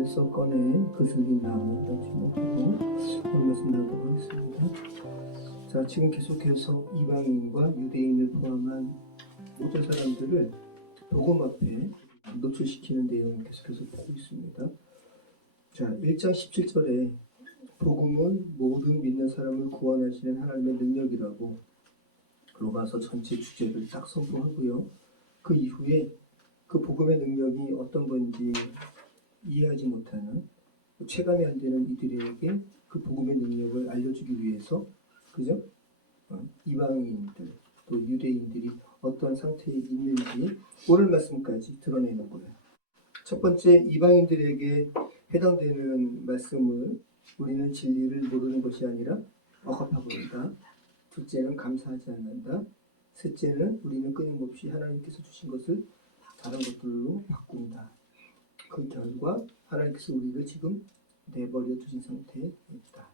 가운데서 꺼낸 그슬린 나무라는 제목으로 오늘 말씀 나누도록 하겠습니다. 자, 지금 계속해서 이방인과 유대인을 포함한 모든 사람들을 복음 앞에 노출시키는 내용을 계속해서 보고 있습니다. 자, 1장 17절에 복음은 모든 믿는 사람을 구원하시는 하나님의 능력이라고 로마서 전체 주제를 딱 선포하고요. 그 이후에 그 복음의 능력이 어떤 건지 이해하지 못하는, 체감이 안 되는 이들에게 그 복음의 능력을 알려주기 위해서, 그죠? 이방인들 또 유대인들이 어떤 상태에 있는지 오늘 말씀까지 드러내는 거예요. 첫 번째, 이방인들에게 해당되는 말씀을 우리는 진리를 모르는 것이 아니라 억압하고 있다. 둘째는 감사하지 않는다. 셋째는 우리는 끊임없이 하나님께서 주신 것을 다른 것들로 바꾼다. 그 결과 하나님께서 우리를 지금 내버려 두신 상태에 있다.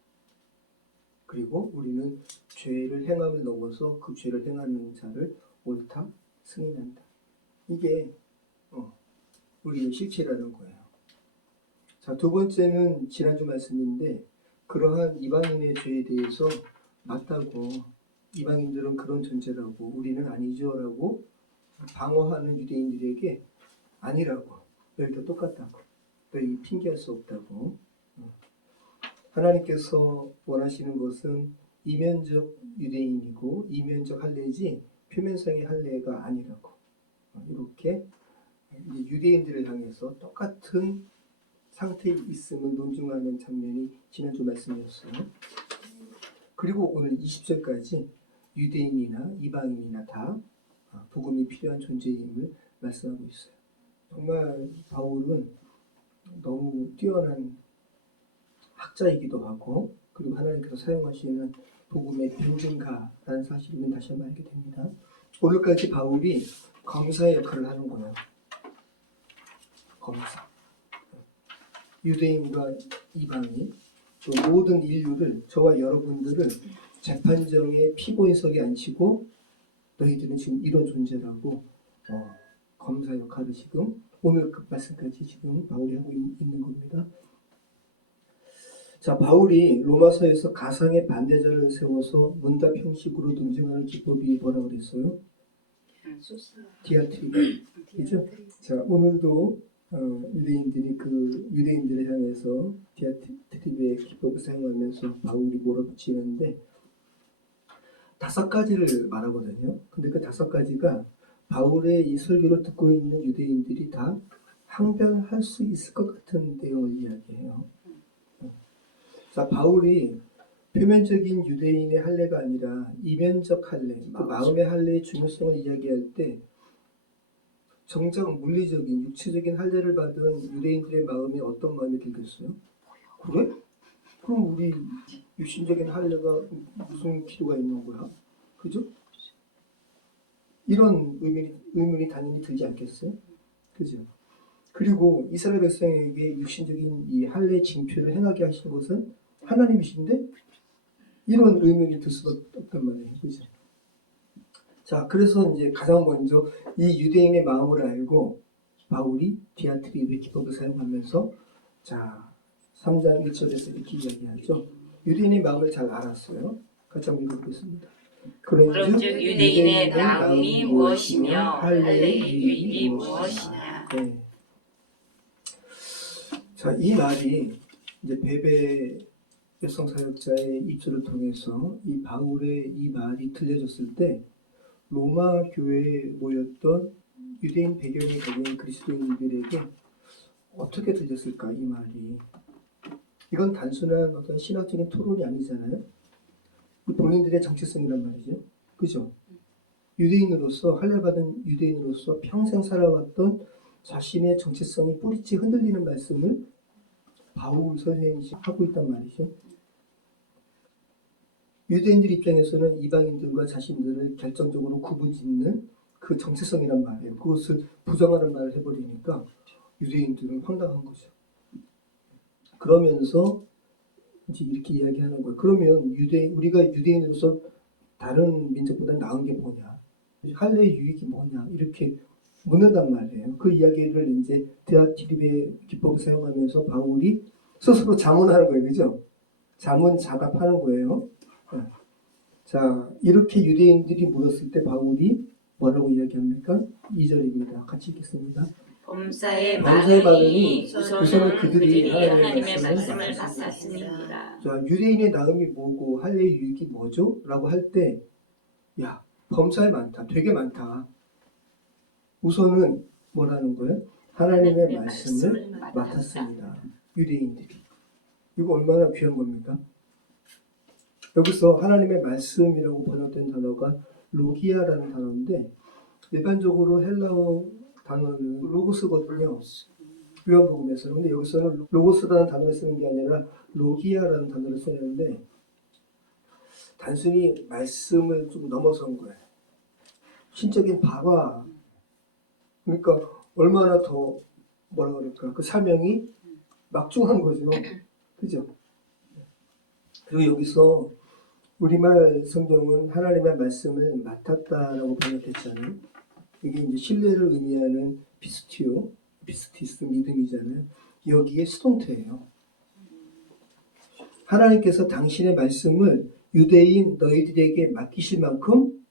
그리고 우리는 죄를 행함을 넘어서 그 죄를 행하는 자를 옳다 승인한다. 이게 우리의 실체라는 거예요. 자, 두 번째는 지난주 말씀인데, 그러한 이방인의 죄에 대해서 맞다고, 이방인들은 그런 존재라고 우리는 아니죠 라고 방어하는 유대인들에게 아니라고, 너희도 똑같다고, 너희 핑계할 수 없다고. 하나님께서 원하시는 것은 이면적 유대인이고 이면적 할례지 표면상의 할례가 아니라고, 이렇게 유대인들을 향해서 똑같은 상태에 있음을 논증하는 장면이 지난주 말씀이었어요. 그리고 오늘 20절까지 유대인이나 이방인이나 다 복음이 필요한 존재임을 말씀하고 있어요. 정말 바울은 너무 뛰어난 학자이기도 하고, 그리고 하나님께서 사용하시는 복음의 변증가라는 사실을 다시 한번 알게 됩니다. 오늘까지 바울이 검사의 역할을 하는 거예요. 검사. 유대인과 이방인, 또 모든 인류를, 저와 여러분들을 재판정의 피고인석에 앉히고 너희들은 지금 이런 존재라고 검사 역할을 지금 오늘 그 말씀까지 지금 바울이 하고 있는 겁니다. 자, 바울이 로마서에서 가상의 반대자를 세워서 문답 형식으로 논증하는 기법이 뭐라고 그랬어요? 디아트리비. 그죠? 자, 오늘도 유대인들이 그 유대인들을 향해서 디아트리비의 기법을 사용하면서 바울이 몰아붙이는데 5가지를 말하거든요. 근데 그 5가지가 바울의 이 설교를 듣고 있는 유대인들이 다 항변할 수 있을 것 같은 내용을 이야기해요. 자, 바울이 표면적인 유대인의 할례가 아니라 이면적 할례, 그 마음의 할례의 중요성을 이야기할 때 정작 물리적인 육체적인 할례를 받은 유대인들의 마음에 어떤 마음이 들겠어요? 그래? 그럼 우리 육신적인 할례가 무슨 필요가 있는 거야? 그죠? 이런 의문이 당연히 들지 않겠어요? 그죠? 그리고 이스라엘 백성에게 육신적인 이 할례 징표를 행하게 하신 것은 하나님이신데 이런 의문이 들 수밖에 없단 말이에요. 그죠? 자, 그래서 이제 가장 먼저 이 유대인의 마음을 알고 바울이 디아트리비의 기법을 사용하면서, 자, 3장 1절에서 이렇게 이야기하죠. 유대인의 마음을 잘 알았어요. 같이 한번 읽어보겠습니다. 그런즉 유대인의 마음이 무엇이며 할례의 유익이 무엇이냐. 네. 자, 이 말이 이제 베베 여성 사역자의 입술을 통해서 이 바울의 이 말이 들려졌을 때 로마 교회에 모였던 유대인 배경에 가진 그리스도인들에게 어떻게 들렸을까, 이 말이. 이건 단순한 어떤 신학적인 토론이 아니잖아요. 본인들의 정체성이란 말이죠. 그죠? 유대인으로서, 할례받은 유대인으로서 평생 살아왔던 자신의 정체성이 뿌리째 흔들리는 말씀을 바울 선생님이 하고 있단 말이죠. 유대인들 입장에서는 이방인들과 자신들을 결정적으로 구분짓는 그 정체성이란 말이에요. 그것을 부정하는 말을 해버리니까 유대인들은 황당한 거죠. 그러면서 이제 이렇게 이야기하는 거예요. 그러면 우리가 유대인으로서 다른 민족보다 나은 게 뭐냐? 할례의 유익이 뭐냐? 이렇게 묻는단 말이에요. 그 이야기를 이제 디아트립의 기법을 사용하면서 바울이 스스로 자문하는 거예요. 그죠? 자문 자답하는 거예요. 자, 이렇게 유대인들이 물었을 때 바울이 뭐라고 이야기합니까? 2절입니다. 같이 읽겠습니다. 범사의 범사의 반응이 우선은 우선은 그들이 그들이 하나님의 하나님의 말씀을 말씀을 받았음이니라. 자, 유대인의 나음이 뭐고 할례의 유익이 뭐죠? 라고 할 때, 야, 범사에 많다. 되게 많다. 우선은 뭐라는 거예요? 하나님의 말씀을 맡았습니다. 유대인들이. 이거 얼마나 귀한 겁니까? 여기서 하나님의 말씀이라고 번역된 단어가 로기아라는 단어인데 일반적으로 헬라어 단어는 로고스거든요. 요한복음에서는. 근데 여기서는 로고스라는 단어를 쓰는 게 아니라 로기아라는 단어를 쓰는데 단순히 말씀을 좀 넘어선 거예요. 신적인 발화. 그러니까 얼마나 더 뭐라 그럴까 그 사명이 막중한 거죠. 그죠? 그리고 여기서 우리말 성경은 하나님의 말씀을 맡았다라고 번역했잖아요. 이게 이제 신뢰를 의미하는 피스티오, 피스티스 믿음이잖아요. 여기에 수동태예요. 하나님께서 당신의 말씀을 유대인 너희들에게 맡기실 만큼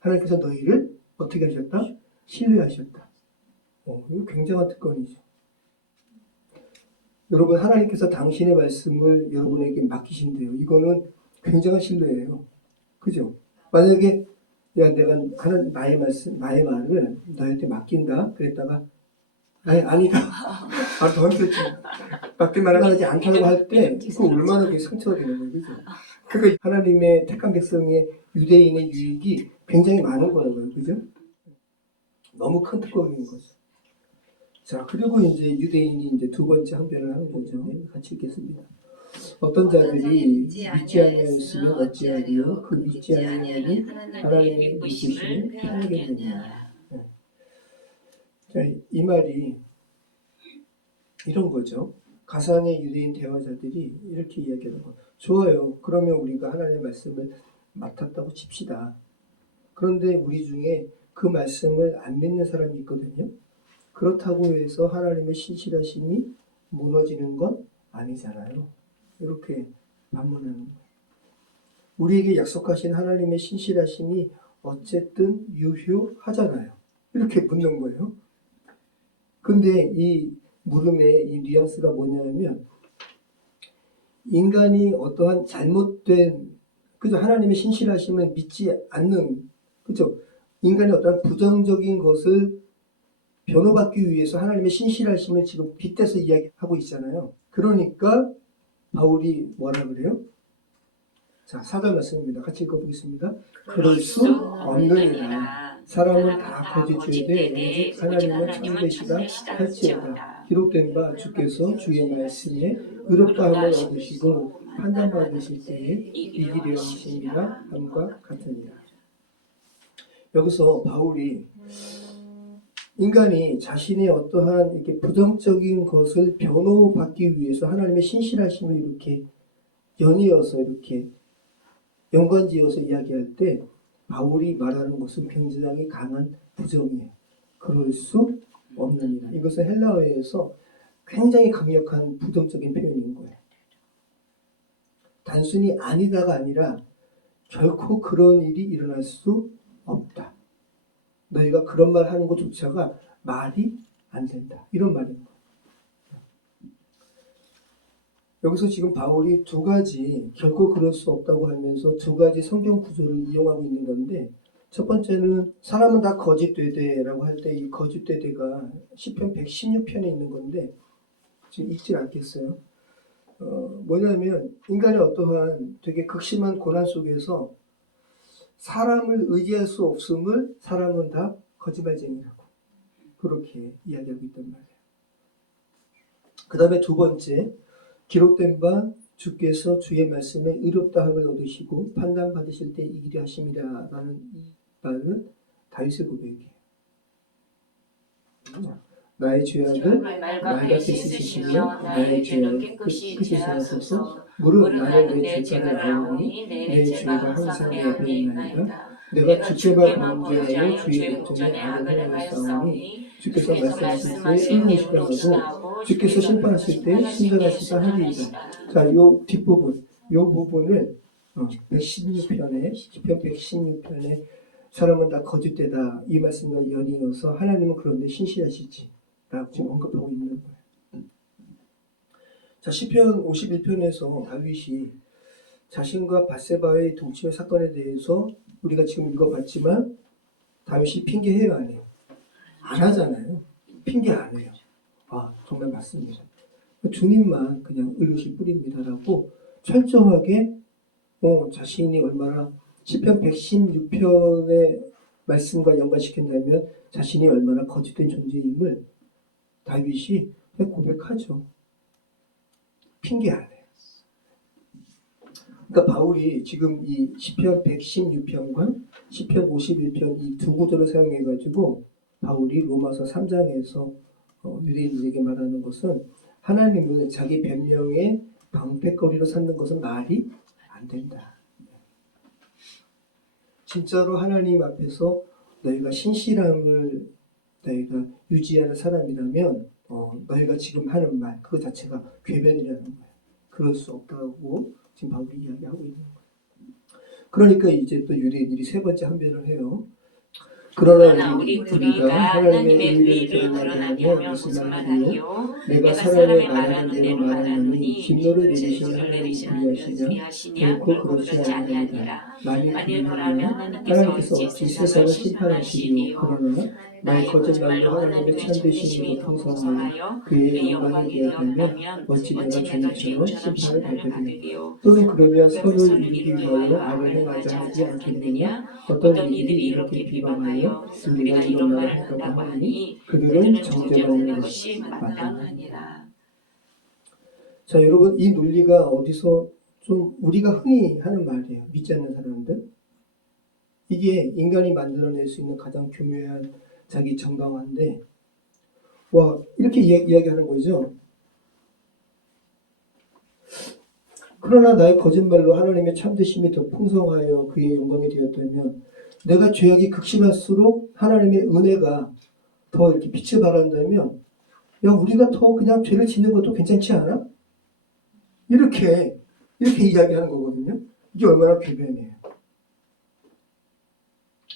하나님께서 너희를 어떻게 하셨다? 신뢰하셨다. 이거 굉장한 특권이죠. 여러분 하나님께서 당신의 말씀을 여러분에게 맡기신대요. 이거는 굉장한 신뢰예요. 그죠? 만약에 야 내가 하는 나의 말씀, 나의 말을 너희한테 맡긴다 그랬다가 아니다. 아 너한테 맡길 만하지 않다고 할 때 그거 얼마나 그게 상처가 되는 거예요. 그죠? 그러니까 하나님의 택한 백성의 유대인의 유익이 굉장히 많은 거라고요. 그죠? 너무 큰 특권인 거죠. 자, 그리고 이제 유대인이 이제 두 번째 항변을 하는 거죠. 같이 읽겠습니다. 어떤 자들이 믿지 아니하였으면 어찌하리요? 그 믿지 아니하니 하나님의 믿으심을 피하게 되느냐. 자, 이 말이 이런 거죠. 가상의 유대인 대화자들이 이렇게 이야기하는 거. 좋아요. 그러면 우리가 하나님의 말씀을 맡았다고 칩시다. 그런데 우리 중에 그 말씀을 안 믿는 사람이 있거든요. 그렇다고 해서 하나님의 신실하심이 무너지는 건 아니잖아요. 이렇게 반문하는 거예요. 우리에게 약속하신 하나님의 신실하심이 어쨌든 유효하잖아요. 이렇게 묻는 거예요. 근데 이 물음의 이 뉘앙스가 뭐냐면 인간이 어떠한 잘못된 그죠? 하나님의 신실하심을 믿지 않는 그죠? 인간이 어떠한 부정적인 것을 변호받기 위해서 하나님의 신실하심을 지금 빗대서 이야기하고 있잖아요. 그러니까 바울이 뭐라 그래요? 자, 4절 말씀입니다. 같이 읽어보겠습니다. 그럴 수 없느니라. 사람은 다 거짓되되 오직 하나님은 참되시다 할지어다. 기록된 바 주께서 주의 말씀에 의롭다함을 얻으시고 판단받으실 때에 이기려 하심이라 함과 같으니라. 여기서 바울이 인간이 자신의 어떠한 이렇게 부정적인 것을 변호받기 위해서 하나님의 신실하심을 이렇게 연이어서 이렇게 연관지어서 이야기할 때 바울이 말하는 것은 굉장히 강한 부정이에요. 그럴 수 없느니라. 이것은 헬라어에서 굉장히 강력한 부정적인 표현인 거예요. 단순히 아니다가 아니라 결코 그런 일이 일어날 수 없다. 너희가 그런 말 하는 것조차가 말이 안 된다. 이런 말입니다. 여기서 지금 바울이 두 가지 결코 그럴 수 없다고 하면서 두 가지 성경 구조를 이용하고 있는 건데 첫 번째는 사람은 다 거짓되되라고 할 때 이 거짓되되가 시편 116편에 있는 건데 지금 읽질 않겠어요. 뭐냐면 인간의 어떠한 되게 극심한 고난 속에서 사람을 의지할 수 없음을 사람은 다 거짓말쟁이라고 그렇게 이야기하고 있단 말이에요. 그 다음에 두 번째 기록된 바 주께서 주의 말씀에 의롭다함을 얻으시고 판단받으실 때 이기려 하심이라 라는 이 말은 다윗의 고백이에요. 나의 죄악을 말같이 씻으시며 나의 죄를 깨끗이 제하소서. 물은 나는 내 죄가를 아오니 내 죄가 항상 내 앞에 있나이다. 내가 주께만 범죄하여 주의 목전에 악을 행하였사오니 주께서 말씀하실 때 의무시하고 주께서 심판하실 때 신전하시다 하리이다. 자, 요 뒷부분, 요 부분을 116편에 시편 116편에 사람은 다 거짓되다 이 말씀과 연이어서 하나님은 그런데 신실하시지 라고 지금 언급하고 있는 거예요. 자, 시편 51편에서 다윗이 자신과 밧세바의 동침의 사건에 대해서 우리가 지금 읽어봤지만 다윗이 핑계해요 안 해요? 안 하잖아요. 핑계 안 해요. 아 정말 맞습니다. 주님만 그냥 의로우실 뿐입니다라고 철저하게 자신이 얼마나 시편 116편의 말씀과 연관시킨다면 자신이 얼마나 거짓된 존재임을 다윗이 고백하죠. 핑계 안 해요. 그러니까 바울이 지금 이 시편 116편과 시편 51편 이 두 구절을 사용해가지고 바울이 로마서 3장에서 유대인들에게 말하는 것은 하나님은 자기 변명의 방패거리로 삼는 것은 말이 안 된다. 진짜로 하나님 앞에서 너희가 신실함을 너희가 유지하는 사람이라면 너희가 지금 하는 말 그거 자체가 궤변이라는 거예요. 그럴 수 없다고 지금 바울이 이야기하고 있는 거예요. 그러니까 이제 또 유대인들이 세 번째 항변을 해요. 그러나 우리 우리가 하나님의 의를 드러나게 하면 무슨 말이요? 내가 사람의 말하는 대로 말하느니 진노를 내리시는 하나님을 비하시냐? 결코 그렇지 아니하니라. 만일 그러면 하나님께서 어찌 세상을 심판하시리요? 그러나 나의 거짓말로 하나님의 참되심으로 풍성하여 그의 영광이 되었다면 어찌 내가 종처럼 심판을 받으리요? 또는 그러면 선을 이루기 위하여 악을 행하자 하지 않겠느냐? 어떤 이들이 이렇게 비방하여 우리가 이런 말을 한다고 하니 그들은 정죄받는 것이 마땅하니라. 자, 여러분 이 논리가 어디서 좀 우리가 흔히 하는 말이에요. 믿지 않는 사람들. 이게 인간이 만들어낼 수 있는 가장 교묘한 자기 정당화인데 와 이렇게 이야기하는 거죠. 그러나 나의 거짓말로 하나님의 참되심이 더 풍성하여 그의 영광이 되었다면 내가 죄악이 극심할수록 하나님의 은혜가 더 이렇게 빛을 발한다면 야 우리가 더 그냥 죄를 짓는 것도 괜찮지 않아? 이렇게 이야기하는 거거든요. 이게 얼마나 궤변이에요.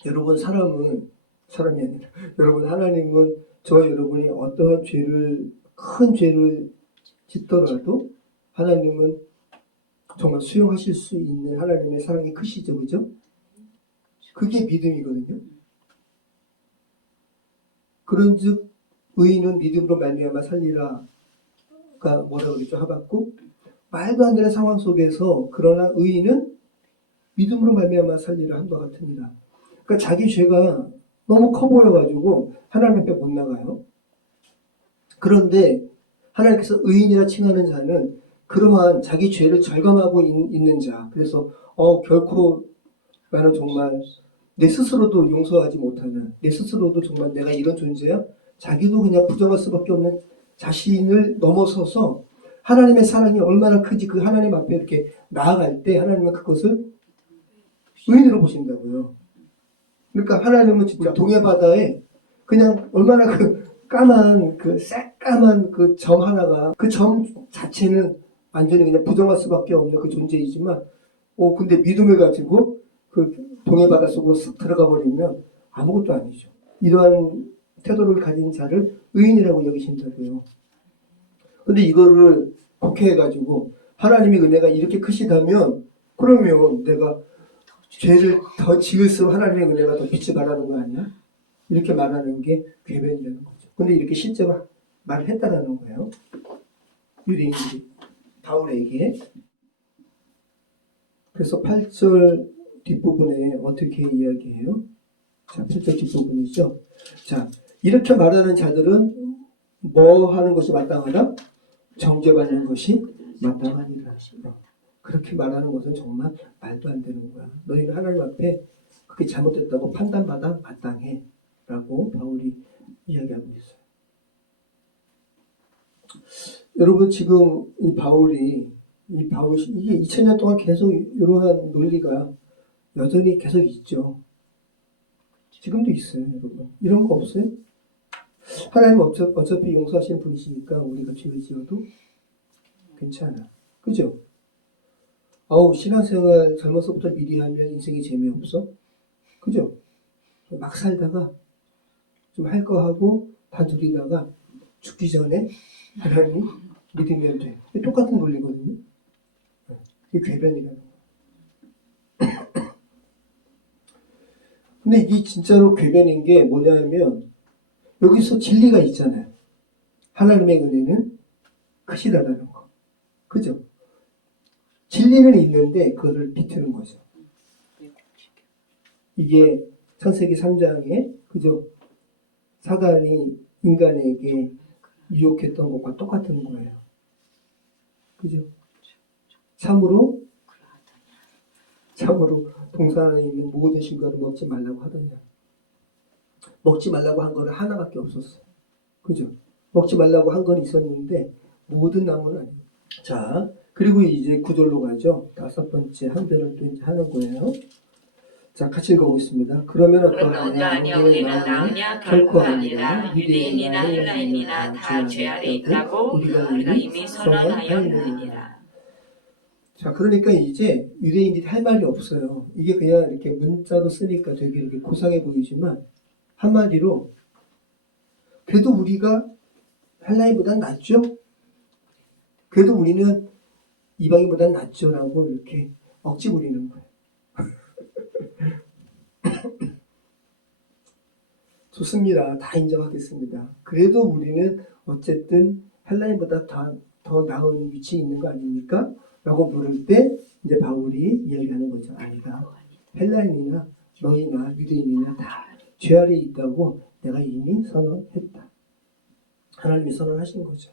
여러분 사람이 아니라 여러분 하나님은 저와 여러분이 어떠한 큰 죄를 짓더라도 하나님은 정말 수용하실 수 있는 하나님의 사랑이 크시죠, 그죠? 그게 믿음이거든요. 그런즉 의인은 믿음으로 말미암아 살리라가 뭐라 그랬죠? 하박국 말도 안 되는 상황 속에서 그러나 의인은 믿음으로 말미암아 살리라 한바 같으니라. 그러니까 자기 죄가 너무 커 보여가지고 하나님 앞에 못 나가요. 그런데 하나님께서 의인이라 칭하는 자는 그러한 자기 죄를 절감하고 있는 자. 그래서 결코 나는 정말 내 스스로도 용서하지 못하는 내 스스로도 정말 내가 이런 존재야? 자기도 그냥 부정할 수밖에 없는 자신을 넘어서서 하나님의 사랑이 얼마나 큰지 그 하나님 앞에 이렇게 나아갈 때 하나님은 그것을 의인으로 보신다고요. 그러니까 하나님은 진짜 동해바다에 그냥 얼마나 그 까만 그 새까만 그 점 하나가 그 점 자체는 완전히 그냥 부정할 수밖에 없는 그 존재이지만 근데 믿음을 가지고 그 동해바다 속으로 쓱 들어가 버리면 아무것도 아니죠. 이러한 태도를 가진 자를 의인이라고 여기신다고요. 근데 이거를 국회해가지고 하나님의 은혜가 이렇게 크시다면 그러면 내가 죄를 더 지을수록 하나님의 은혜가 더 빛을 발하는 거 아니야? 이렇게 말하는 게 궤변이라는 거죠. 근데 이렇게 실제로 말을 했다라는 거예요. 유대인들이 바울에게. 그래서 8절 뒷부분에 어떻게 이야기해요? 자, 8절 뒷부분이죠. 자, 이렇게 말하는 자들은 뭐 하는 것이 마땅하다? 정죄받는 것이 마땅하니라. 그렇게 말하는 것은 정말 말도 안 되는 거야. 너희는 하나님 앞에 그게 잘못됐다고 판단받아 마땅해. 라고 바울이 이야기하고 있어요. 여러분 지금 이 바울이 이게 2000년 동안 계속 이러한 논리가 여전히 계속 있죠. 지금도 있어요, 여러분. 이런 거 없어요? 하나님 어차피 용서하시는 분이시니까 우리가 죄를 지어도 괜찮아. 그죠? 아우, 신앙생활 젊어서부터 미리 하면 인생이 재미없어? 그죠? 막 살다가 좀 할 거 하고 다투리다가 죽기 전에 하나님 믿으면 돼. 이게 똑같은 논리거든요. 이게 궤변이라는 거. 근데 이게 진짜로 궤변인 게 뭐냐면 여기서 진리가 있잖아요. 하나님의 은혜는 크시다라는 거. 그죠? 진리는 있는데 그거를 비트는 거죠. 이게 창세기 3장에 그죠? 사단이 인간에게 유혹했던 것과 똑같은 거예요. 그죠? 참으로 동산에 있는 모든 신과를 먹지 말라고 하더냐. 먹지 말라고 한 거는 하나밖에 없었어요. 그죠? 먹지 말라고 한 건 있었는데 모든 나무는 아니에요. 자, 그리고 이제 구절로 가죠. 5번째 항변을 또 이제 하는 거예요. 자, 같이 읽어보겠습니다. 그러면 어떠하냐? 우리는 나오냐? 결코 아니라. 유대인이나 헬라인이나 다 죄 아래 있다고 우리가 이미 선언하였느니라. 자, 그러니까 이제 유대인들이 할 말이 없어요. 이게 그냥 이렇게 문자로 쓰니까 되게 이렇게 고상해 보이지만 한마디로 그래도 우리가 헬라인보단 낫죠? 그래도 우리는 이방인보단 낫죠라고 이렇게 억지 부리는 거예요. 좋습니다. 다 인정하겠습니다. 그래도 우리는 어쨌든 헬라인보다 더 나은 위치에 있는 거 아닙니까? 라고 물을 때 이제 바울이 이야기하는 거죠. 아니다. 헬라인이나 너희나 유대인이나 다 죄 아래에 있다고 내가 이미 선언했다. 하나님이 선언하신 거죠.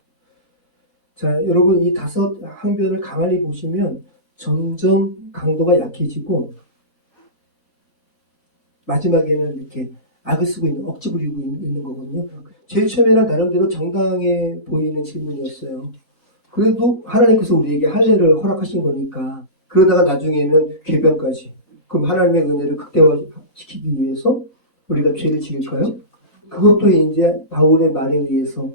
자, 여러분 이 5 항변을 가만히 보시면 점점 강도가 약해지고 마지막에는 이렇게 악을 쓰고 있는, 억지 부리고 있는 거거든요. 제일 처음에는 나름대로 정당해 보이는 질문이었어요. 그래도 하나님께서 우리에게 할례를 허락하신 거니까. 그러다가 나중에는 궤변까지. 그럼 하나님의 은혜를 극대화시키기 위해서 우리가 죄를 지을까요? 그것도 이제 바울의 말에 의해서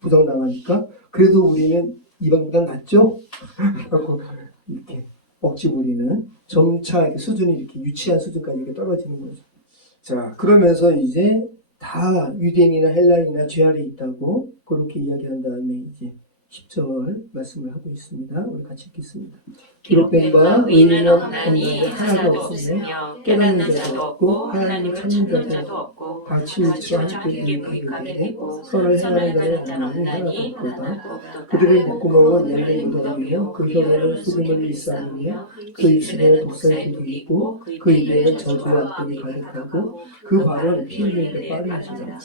부정당하니까 그래도 우리는 이방보다 낫죠? 라고 이렇게 억지 부리는 점차 이렇게 수준이 이렇게 유치한 수준까지 이렇게 떨어지는 거죠. 자, 그러면서 이제 다 유대인이나 헬라인이나 죄 아래 있다고 그렇게 이야기한 다음에 이제 10절 말씀을 하고 있습니다. 우리 같이 읽겠습니다. 기록된 바 의인은 없나니 하나도 없으며 깨닫는 자도 없고 하나님을 찾는 자도 없고 다 치우쳐 함께 유익하게 되고 선을 행하는 자는 없나니 하나도 없도다. 그들의 목구멍은 열린 무덤이며 그 혀로는 수금을 일삼으며 그 입술에는 독사의 독이 있고 그 입에는 저주와 악독이 가득하고 그 발은 피 흘리는 빠르지라.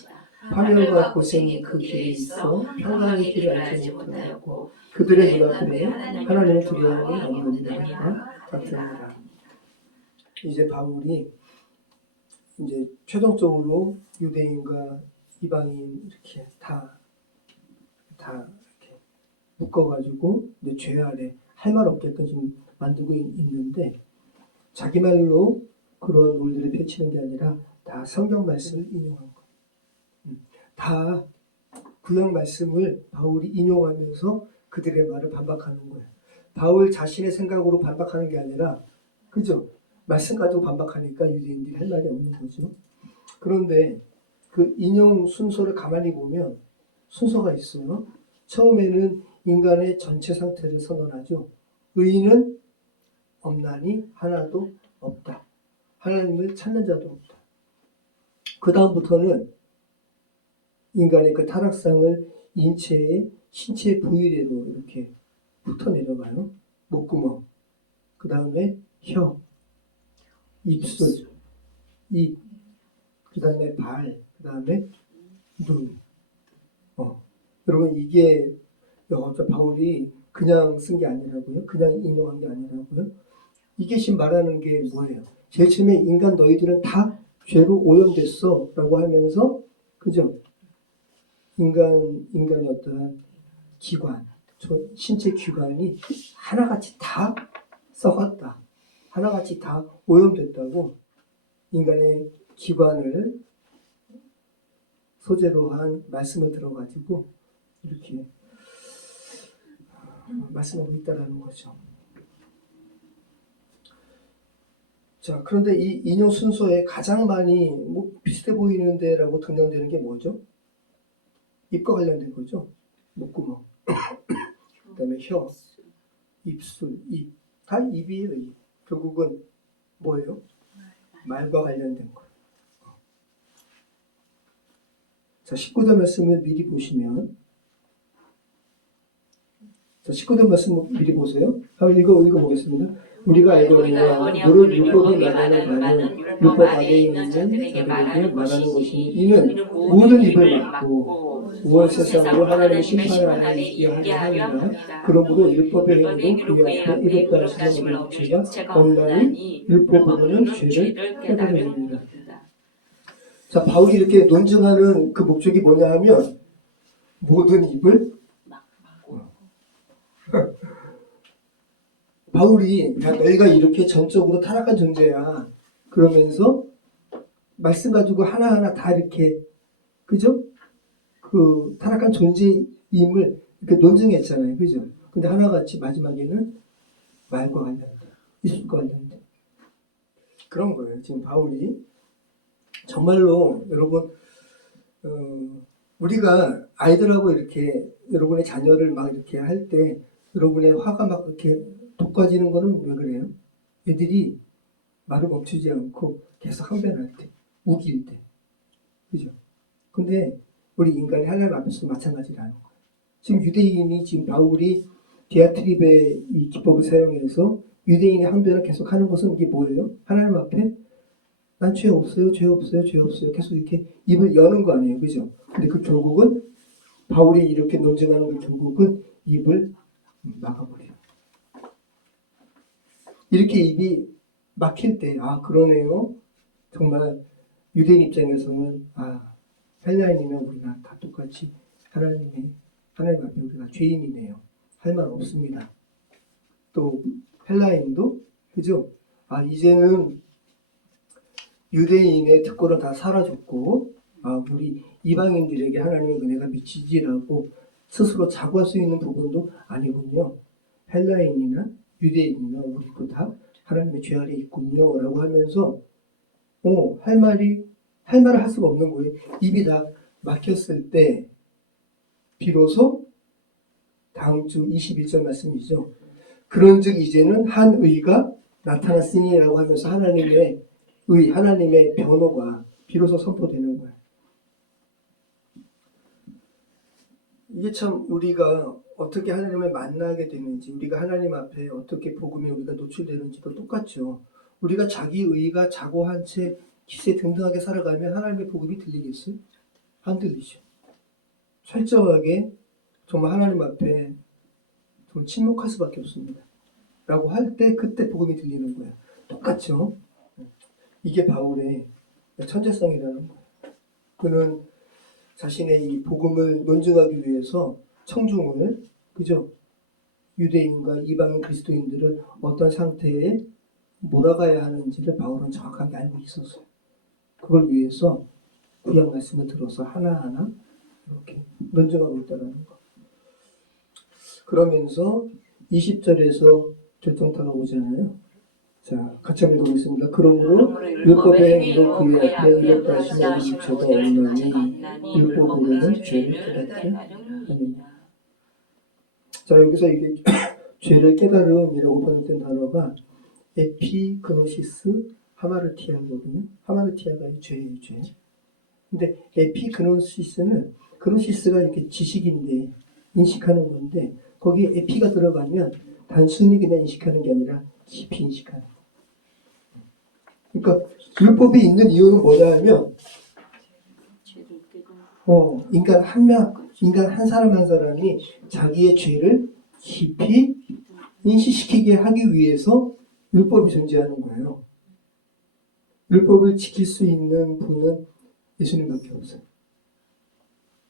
파멸과 고생이 그 길에 있어 평강의 길을 알지 못하고 그들의 눈앞에 하나님을 두려워하는 없느니라 같으니라. 이제 바울이 이제 최종적으로 유대인과 이방인 이렇게 다 이렇게 묶어가지고 이제 죄 아래 할 말 없게끔 지금 만들고 있는데 자기 말로 그런 논리를 펼치는 게 아니라 다 성경 말씀을 인용한 거예요. 다 구약 말씀을 바울이 인용하면서 그들의 말을 반박하는 거예요. 바울 자신의 생각으로 반박하는 게 아니라, 그죠? 말씀 가지고 반박하니까 유대인들이 할 말이 없는 거죠. 그런데 그 인용 순서를 가만히 보면 순서가 있어요. 처음에는 인간의 전체 상태를 선언하죠. 의인은 없나니 하나도 없다. 하나님을 찾는 자도 없다. 그 다음부터는 인간의 그 타락상을 신체의 부위대로 이렇게 훑어 내려가요. 목구멍, 그 다음에 혀, 입술, 입, 그 다음에 발, 그 다음에 눈. 여러분 이게 바울이 그냥 쓴 게 아니라고요? 그냥 인용한 게 아니라고요? 이게 지금 말하는 게 뭐예요? 제일 처음에 인간 너희들은 다 죄로 오염됐어 라고 하면서, 그죠? 인간의 어떤 기관, 신체 기관이 하나같이 다 썩었다. 하나같이 다 오염됐다고 인간의 기반을 소재로 한 말씀을 들어가지고 이렇게 말씀하고 있다라는 거죠. 자, 그런데 이 인용 순서에 가장 많이 뭐 비슷해 보이는데라고 등장되는 게 뭐죠? 입과 관련된 거죠. 목구멍, 그다음에 혀, 입술, 입, 다 입이에요. 입. 결국은 뭐예요? 말과 관련된 거. 자, 19절 말씀을 미리 보시면, 자, 19절 말씀 미리 보세요. 한번 읽어보겠습니다. 우리가 알거니와 너를 율법이 말하는 바는 율법 아래에 있는 자들에게 말하는 것이니 이는 모든 입을 막고 온 세상으로 하나님의 심판하에 있게 하려 합니다. 그러므로 율법의 행위로 그의 앞에 이롭다 하시는 우리 주가 온전히 율법으로는 죄를 깨달으리라. 자, 바울이 이렇게 논증하는 그 목적이 뭐냐 하면 모든 입을 바울이 야, 너희가 이렇게 전적으로 타락한 존재야. 그러면서 말씀 가지고 하나하나 다 이렇게 그죠? 그 타락한 존재임을 이렇게 논증했잖아요. 그죠? 근데 하나같이 마지막에는 말과 관련된, 입술과 관련된 그런 거예요. 지금 바울이 정말로 여러분 우리가 아이들하고 이렇게 여러분의 자녀를 막 이렇게 할 때 여러분의 화가 막 이렇게 돋궈지는 거는 왜 그래요? 애들이 말을 멈추지 않고 계속 항변할 때, 우길 때, 그죠? 근데 우리 인간이 하나님 앞에서 마찬가지라는 거예요. 지금 유대인이 지금 바울이 디아트립의 이 기법을 사용해서 유대인의 항변을 계속 하는 것은 이게 뭐예요? 하나님 앞에 난 죄 없어요, 죄 없어요, 죄 없어요. 계속 이렇게 입을 여는 거 아니에요, 그죠? 근데 그 결국은 바울이 이렇게 논증하는 그 결국은 입을 막아버려요. 이렇게 입이 막힐 때, 아, 그러네요. 정말 유대인 입장에서는, 아, 헬라인이면 우리가 다 똑같이 하나님 앞에 우리가 죄인이네요. 할 말 없습니다. 또, 헬라인도, 그죠? 아, 이제는 유대인의 특권은 다 사라졌고, 아, 우리 이방인들에게 하나님의 은혜가 미치지라고 스스로 자부할 수 있는 부분도 아니군요. 헬라인이나 유대인이나 우리도 다 하나님의 죄 아래 있군요. 라고 하면서 할 말을 할 수가 없는 거예요. 입이 다 막혔을 때 비로소 다음 주 21절 말씀이죠. 그런즉 이제는 한 의가 나타났으니라고 하면서 하나님의 의, 하나님의 변호가 비로소 선포되는 거예요. 이게 참 우리가 어떻게 하나님을 만나게 되는지, 우리가 하나님 앞에 어떻게 복음에 우리가 노출되는지도 똑같죠. 우리가 자기 의가 자고한 채 기세 등등하게 살아가면 하나님의 복음이 들리겠어요? 안 들리죠. 철저하게 정말 하나님 앞에 좀 침묵할 수밖에 없습니다. 라고 할 때 그때 복음이 들리는 거예요. 똑같죠. 이게 바울의 천재성이라는 거예요. 그는 자신의 이 복음을 논증하기 위해서 청중을, 그죠? 유대인과 이방인 그리스도인들을 어떤 상태에 몰아가야 하는지를 바울은 정확하게 알고 있었어요. 그걸 위해서 구약 말씀을 들어서 하나하나 이렇게 논증하고 있다는 거. 그러면서 20절에서 결정타가 오잖아요. 자, 같이 한번 읽어보겠습니다. 그러므로 율법의 행위로 그의 앞에 이롭다 하시며 우리 지체가 없나니 율법으로는 죄를 깨닫게 하느냐. 자, 여기서 이게 죄를 깨달음이라고 번역된 단어가 에피그노시스 하마르티아거든요. 하마르티아가 죄예요, 죄. 근데 에피그노시스는 그노시스가 이렇게 지식인데 인식하는 건데 거기에 에피가 들어가면 단순히 그냥 인식하는 게 아니라 깊이 인식하는 거. 그러니까 율법이 있는 이유는 뭐냐 하면 인간 한 사람 한 사람이 자기의 죄를 깊이 인식시키게 하기 위해서 율법이 존재하는 거예요. 율법을 지킬 수 있는 분은 예수님밖에 없어요.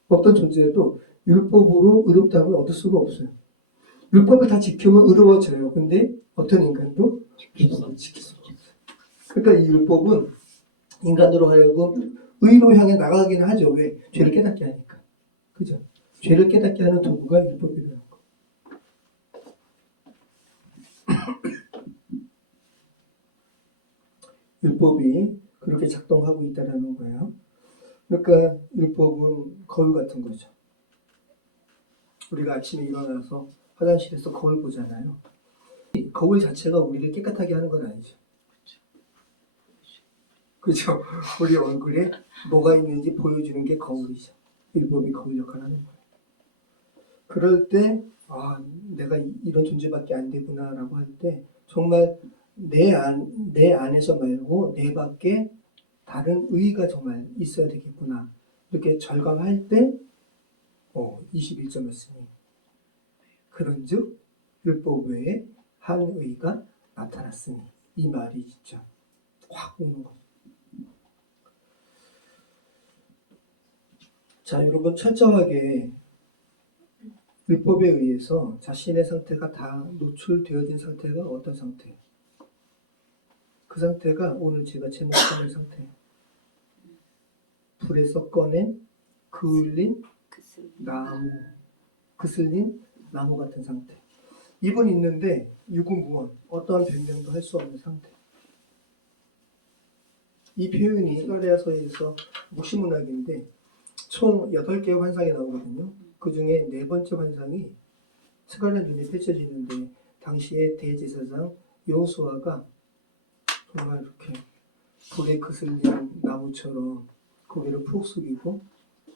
어떤 존재도 율법으로 의롭다함을 얻을 수가 없어요. 율법을 다 지키면 의로워져요. 근데 어떤 인간도 율법을 지킬 수가 없어요. 그러니까 이 율법은 인간으로 하여금 의로 향해 나가긴 하죠. 왜? 죄를 깨닫게 하니까. 그죠? 죄를 깨닫게 하는 도구가 율법이라는 거. 율법이 그렇게 작동하고 있다는 거예요. 그러니까 율법은 거울 같은 거죠. 우리가 아침에 일어나서 화장실에서 거울 보잖아요. 거울 자체가 우리를 깨끗하게 하는 건 아니죠. 그죠? 우리 얼굴에 뭐가 있는지 보여주는 게 거울이죠. 율법이 거울 역할을 하는 거예요. 그럴 때, 내가 이런 존재밖에 안 되구나 라고 할 때, 정말 내 안에서 말고 내 밖에 다른 의의가 정말 있어야 되겠구나. 이렇게 절감할 때, 21절 말씀이. 그런 즉, 율법 외에 한 의의가 나타났으니. 이 말이 진짜 확 오는 거죠. 자, 여러분 철저하게 율법에 의해서 자신의 상태가 다 노출되어진 상태가 어떤 상태예요? 그 상태가 오늘 제가 제목하는 상태예요. 불에서 꺼낸 그을린 나무 같은 상태. 입은 있는데 유구무원, 어떠한 변명도 할 수 없는 상태. 이 표현이 스가랴서에서 묵시문학인데 총 8개의 환상이 나오거든요. 그 중에 4번째 환상이 스가랴 눈에 펼쳐지는데 당시에 대제사장 여호수아가 정말 이렇게 불에 그슬린 나무처럼 고개를 푹 숙이고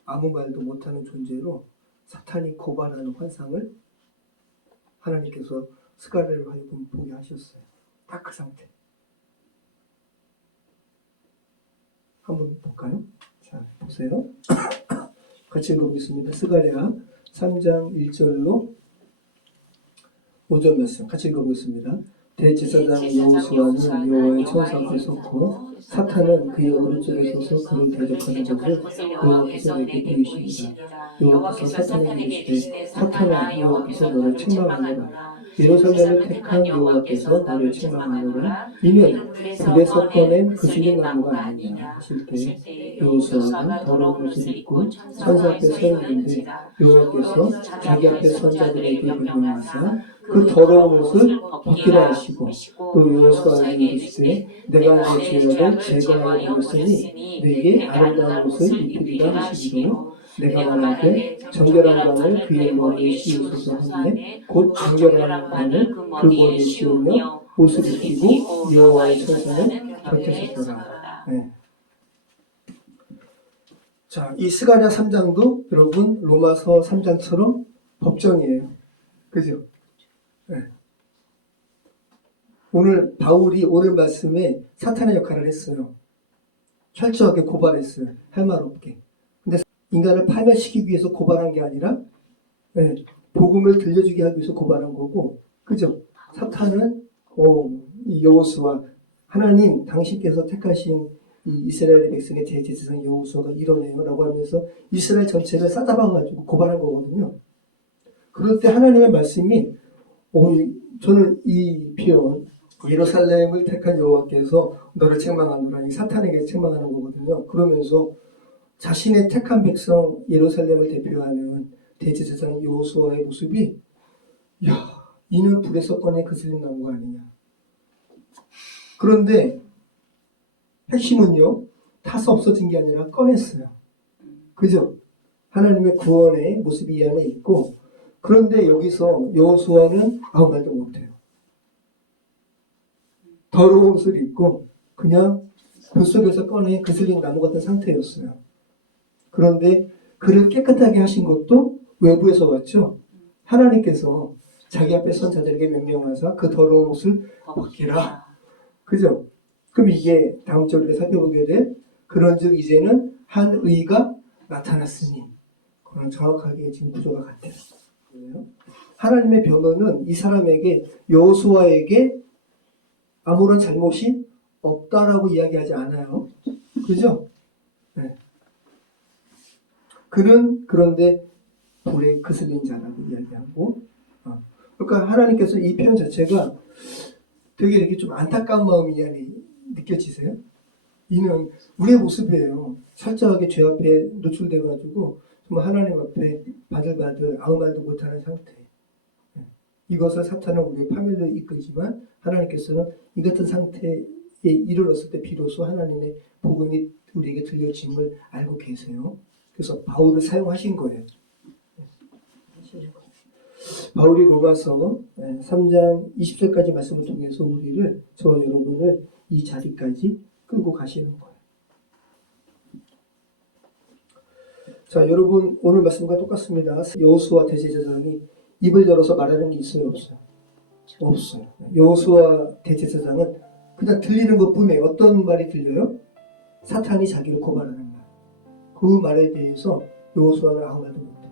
아무 말도 못하는 존재로 사탄이 고발하는 환상을 하나님께서 스가랴를 하여금 보게 하셨어요. 딱 그 상태. 한번 볼까요? 자, 보세요. 같이 읽어보겠습니다. 스가랴 3장 1절로 5절 말씀 같이 읽어보겠습니다. 대제사장 여호수아는 여호와의 천사 앞에 섰고 사탄은 그의 오른쪽에 서서 그를 대적하는 것을 여호와께서 내게 보이십니다. 여호와께서 사탄에게 이르시되 사탄아 여호와께서 너를 책망하노라. 예루살렘을 택한 여호와께서 너를 책망하노라. 이는 불에서 꺼낸 그슬린 나무가 아니냐 하실 때 여호수아가 더러운 옷을 입고 천사 앞에 서 있는데 여호와께서 자기 앞에 선 자들에게 명령하사 그 더러운 옷을 벗기라 하시고 또 여호수아에게 이르시되 내가 내 죄악을 제거하여 버렸으니 내게 아름다운 옷을 입히리라 하시기로 내가 말하되 정결한 관을 그의 머리에 씌우소서 하매 곧 정결한 관을 그 머리에 씌우며 옷을 입히고 여호와의 천사는 곁에 섰더라. 네. 자, 이 스가랴 3장도 여러분 로마서 3장처럼 법정이에요. 그죠? 네. 오늘 바울이 오늘 말씀에 사탄의 역할을 했어요. 철저하게 고발했어요. 할 말 없게. 근데 인간을 파멸시키기 위해서 고발한 게 아니라 복음을 들려주게 하기 위해서 고발한 거고, 그죠? 사탄은 이 여호수아 하나님 당신께서 택하신 이 이스라엘의 백성의 대제사장 여호수아가 이러네요 라고 하면서 이스라엘 전체를 싸잡아가지고 고발한 거거든요. 그럴 때 하나님의 말씀이 저는 이 표현 예루살렘을 택한 여호와께서 너를 책망하노라 이 사탄에게 책망하는 거거든요. 그러면서 자신의 택한 백성 예루살렘을 대표하는 대제사장 여호수아의 모습이 이는 불에서 꺼내 그슬린 나무가 아니냐. 그런데 핵심은요, 타서 없어진 게 아니라 꺼냈어요. 그죠? 하나님의 구원의 모습이 이 안에 있고, 그런데 여기서 여호수아는 아무 말도 못해요. 더러운 옷을 입고 그냥 불 속에서 꺼내 그슬린 나무 같은 상태였어요. 그런데 그를 깨끗하게 하신 것도 외부에서 왔죠. 하나님께서 자기 앞에 선 자들에게 명령하사 그 더러운 옷을 벗기라. 그죠? 그럼 이게 다음 절에 살펴보게 될 그런즉 이제는 한 의가 나타났으니 그건 정확하게 지금 구조가 같아요. 하나님의 변호는 이 사람에게 여호수아에게 아무런 잘못이 없다라고 이야기하지 않아요. 그죠? 네. 그는 그런데 불에 그슬린 자라고 이야기하고 그러니까 하나님께서 이 표현 자체가 되게 이렇게 좀 안타까운 마음이 느껴지세요? 이는 우리의 모습이에요. 철저하게 죄 앞에 노출돼가지고 정말 하나님 앞에 바들바들 아무 말도 못하는 상태. 이것을 사탄은 우리의 파멸로 이끌지만 하나님께서는 이 같은 상태에 이르렀을 때 비로소 하나님의 복음이 우리에게 들려짐을 알고 계세요. 그래서 바울을 사용하신 거예요. 바울이 로마서 3장 20절까지 말씀을 통해서 우리를, 저와 여러분을 이 자리까지 끌고 가시는 거예요. 자, 여러분 오늘 말씀과 똑같습니다. 여호수아 대제사장이 입을 열어서 말하는 게 있어요, 없어요? 없어요. 여호수아 대제사장은 그냥 들리는 것뿐이에요. 어떤 말이 들려요? 사탄이 자기를 고발하는 말. 그 말에 대해서 여호수아는 아무 말도 못해.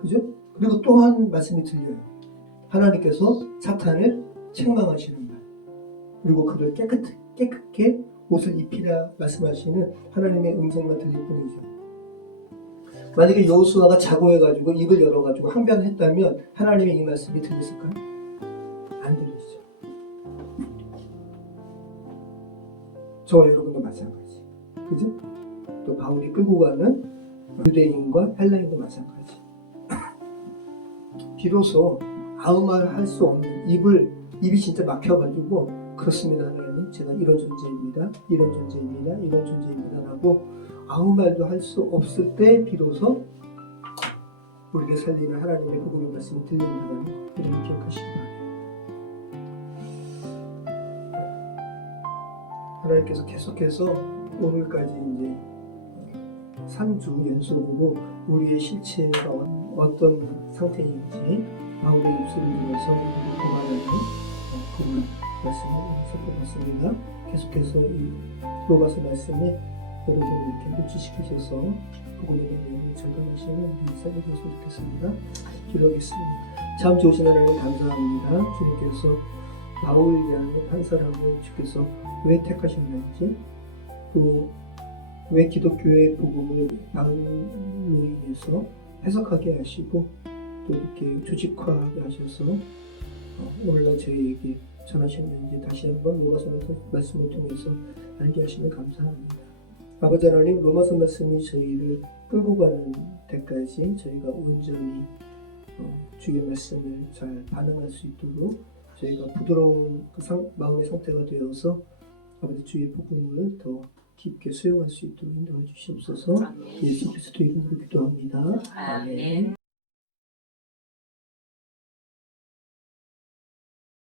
그죠? 그리고 또 한 말씀이 들려요. 하나님께서 사탄을 책망하시는 말. 그리고 그를 깨끗게 옷을 입히라 말씀하시는 하나님의 음성만 들릴 뿐이죠. 만약에 여호수아가 자고 해가지고 입을 열어가지고 항변했다면 하나님의 이 말씀이 들렸을까요? 안 들리죠. 저와 여러분도 마찬가지. 그죠? 또 바울이 끌고 가는 유대인과 헬라인도 마찬가지. 비로소 아무 말 할 수 없는 입이 진짜 막혀가지고 그렇습니다 하나님, 제가 이런 존재입니다, 이런 존재입니다, 이런 존재입니다 라고 아무 말도 할 수 없을 때 비로소 우리를 살리는 하나님의 복음의 말씀이 들린다는 것, 이런 기억하시기 바랍니다. 하나님께서 계속해서 오늘까지 이제 3주 연속으로 우리의 실체가 어떤 상태인지 바울의 입술을 들어서 우리를 고발하는 그런 말씀을 살펴봤습니다. 계속해서 이 로마서 말씀에 여러분을 이렇게 묵지시키셔서 복음의 내용을 전달하시는 우리 사역이 되었으면 좋겠습니다. 기도하겠습니다. 참 좋으신 하나님 감사합니다. 주님께서 바울이라는 한 사람을 주께서 왜 택하셨는지, 또 왜 기독교의 복음을 바울로 인해서 해석하게 하시고 또 이렇게 조직화하게 하셔서 오늘날 저희에게 전하셨는지 다시 한번 로마서 말씀을 통해서 알게 하시면 감사합니다. 아버지 하나님, 로마서 말씀이 저희를 끌고 가는 데까지 저희가 온전히 주의 말씀을 잘 반응할 수 있도록 저희가 부드러운 그 마음의 상태가 되어서 아버지 주의 복음을 더 깊게 수용할 수 있도록 인도해 주시옵소서. 예수 그리스도 이름으로 기도합니다. 아멘.